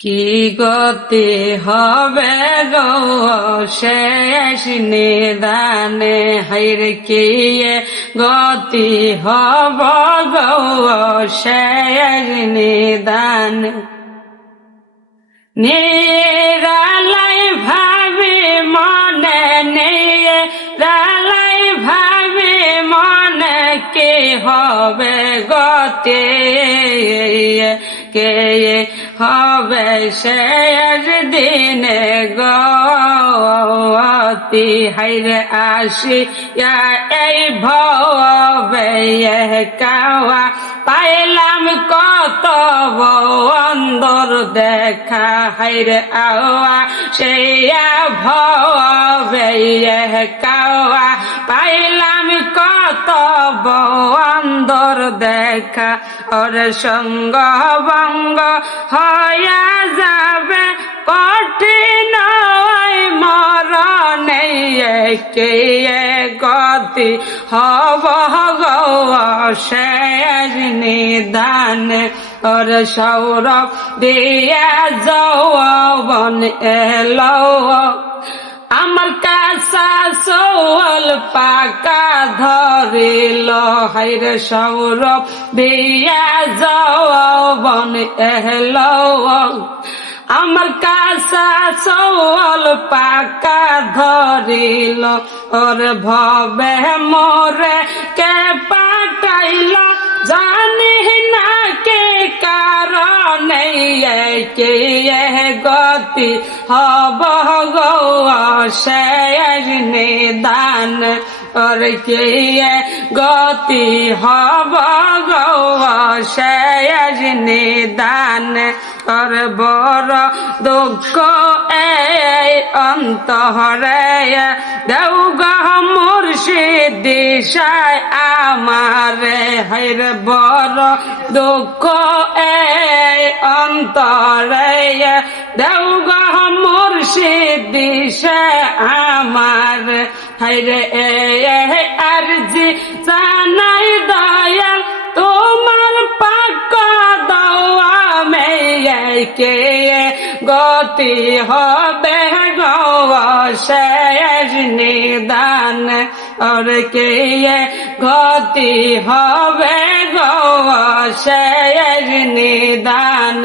কি গতি হবে গো শেষ নিদানে, হাইরে কি গতি হব গো শেষ নিদানে। নিরালাই ভাবি মনে, নিরালাই ভাবি মনে, কি হবে গতি, কে হবে শেষ দিনে গতি। হাইরে আসিয়া এই ভবে কাওয়া পাইলাম কত বন্দর দেখা, হাইরে আওয়া সেইয়া ভবে কাওয়া পাইলাম কত বন্দর দেখা। ওর সঙ্গ ভঙ্গ হইয়া যাবে কঠিন মরণে, কে গতি হব গো শেষ নিদানে। ওর সৌরভ দিয়া যৌবন এলো আমার কাছা চৌল পাকা ধরিল, হাইরে সৌরভ দিয়া যৌবন এলো আমার কাছা চৌল পাকা ধরিল। ওর ভবে মোরে কে পাঠাইল জানি না কে কারণে, কে গতি হব গো শেষ নিদান। ওর কে গতি হব গো শেষ নিদান। ওর বড় দুঃখ এই অন্তরে দেও গো মুর্শিদ দিশায় আমারে, হাইরে বড় দুঃখ এই অন্তরে দেও গো মুর্শিদ দিশায় আমার। হাইরে আরজি জানাই দয়াল তোমার পাকা দোয়া মেয়ে, কে গতি হবে গো শেষ নিদান। और के ये गति হবে গো শেষ নিদান।